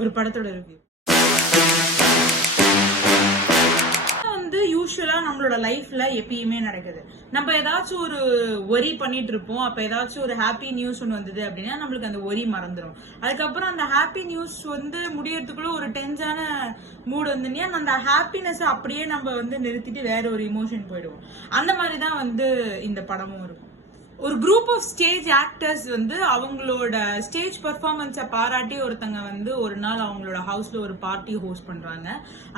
ஒரு படத்தோட ரிவ்யூ வந்து யூசுவலா நம்மளோட லைஃப்ல எப்பயுமே நடக்குது. நம்ம ஏதாச்சும் ஒரு ஒரி பண்ணிட்டு இருப்போம். அப்ப ஏதாச்சும் ஒரு ஹாப்பி நியூஸ் ஒன்று வந்தது அப்படின்னா நம்மளுக்கு அந்த ஒரி மறந்துடும். அதுக்கப்புறம் அந்த ஹாப்பி நியூஸ் வந்து முடியறதுக்குள்ள ஒரு டென்ஷனான மூட் வந்துன்னா அந்த ஹாப்பினஸ் அப்படியே நம்ம வந்து நிறுத்திட்டு வேற ஒரு இமோஷன் போயிடுவோம். அந்த மாதிரிதான் வந்து இந்த படமும் இருக்கும். ஒரு குரூப் ஆஃப் ஸ்டேஜ் ஆக்டர்ஸ் வந்து அவங்களோட ஸ்டேஜ் பெர்ஃபார்மன்ஸை பாராட்டி ஒருத்தங்க வந்து ஒரு நாள் அவங்களோட ஹவுஸ்ல ஒரு பார்ட்டி ஹோஸ்ட் பண்றாங்க.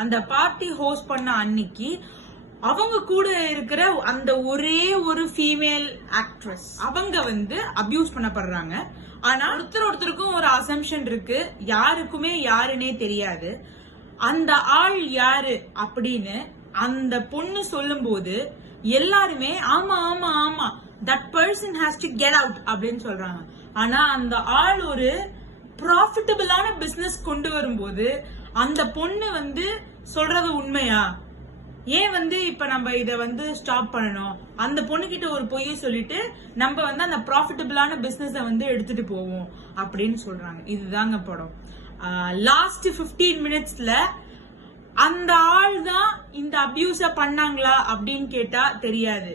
அந்த பார்ட்டி ஹோஸ்ட் பண்ண அன்னைக்கு அவங்க கூட இருக்கிற அந்த ஒரே ஒரு ஃபீமேல் ஆக்ட்ரஸ் அவங்க வந்து அபியூஸ் பண்ணப்படுறாங்க. ஆனா ஒருத்தருக்கும் ஒரு அசம்ஷன் இருக்கு, யாருக்குமே யாருன்னே தெரியாது. அந்த ஆள் யாரு அப்படின்னு அந்த பொண்ணு சொல்லும் போது எல்லாருமே ஆமா ஆமா ஆமா that person has to get out அப்படின்னு சொல்றாங்க. ஆனா அந்த ஆள் ஒரு ப்ராஃபிட்டபிளான பிசினஸ் கொண்டு வரும்போது அந்த பொண்ணு வந்து சொல்றது உண்மையா, ஏன் வந்து இப்ப நம்ம இத வந்து ஸ்டாப் பண்ணணும், அந்த பொண்ணு கிட்ட ஒரு பொய்யை சொல்லிட்டு நம்ம வந்து அந்த ப்ராஃபிட்டபிளான பிசினஸ வந்து எடுத்துட்டு போவோம் அப்படின்னு சொல்றாங்க. இதுதாங்க படம். லாஸ்ட் 15 மினிட்ஸ்ல அந்த ஆள் தான் இந்த அபியூஸ பண்ணாங்களா அப்படின்னு கேட்டா தெரியாது.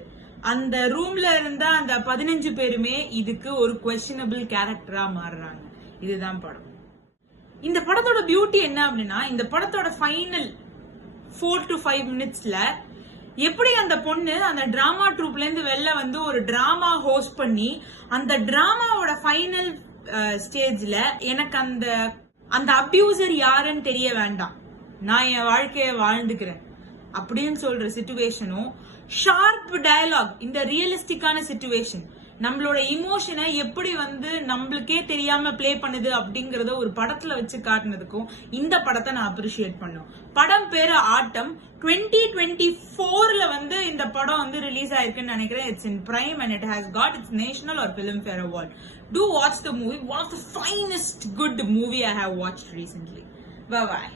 அந்த ரூம்ல இருந்த அந்த 15 பேருமே இதுக்கு ஒரு குவெஸ்டினபிள் கேரக்டரா மாறுறாங்க. இதுதான் படம். இந்த படத்தோட பியூட்டி என்ன அப்படின்னா, இந்த படத்தோட ஃபைனல் 4 to 5 மினிட்ஸ்ல எப்படி அந்த பொண்ணு அந்த டிராமா ட்ரூப்ல இருந்து வெளில வந்து ஒரு டிராமா ஹோஸ்ட் பண்ணி அந்த டிராமாவோட ஃபைனல் ஸ்டேஜ்ல எனக்கு அந்த அபியூசர் யாருன்னு தெரிய வேண்டாம், நான் என் வாழ்க்கைய வாழ்ந்துக்கிறேன் அப்படின்னு சொல்ற சிச்சுவேஷனும், ஷார்ப் டயலாக், இந்த ரியலிஸ்டிக்கான சிச்சுவேஷன் நம்மளோட இமோஷனை எப்படி வந்து நம்மளுக்கே தெரியாம பிளே பண்ணுது அப்படிங்கறத ஒரு படத்துல வச்சு காட்டினதுக்கும் இந்த படத்தை நான் அப்ரிஷியேட் பண்ணோம். படம் பேரு ஆட்டம். 2024ல வந்து இந்த படம் வந்து ரிலீஸ் ஆயிருக்குன்னு நினைக்கிறேன். It's in prime and it has got its national or filmfare award. Do watch the movie. One of the finest good movie I have watched recently. Bye bye.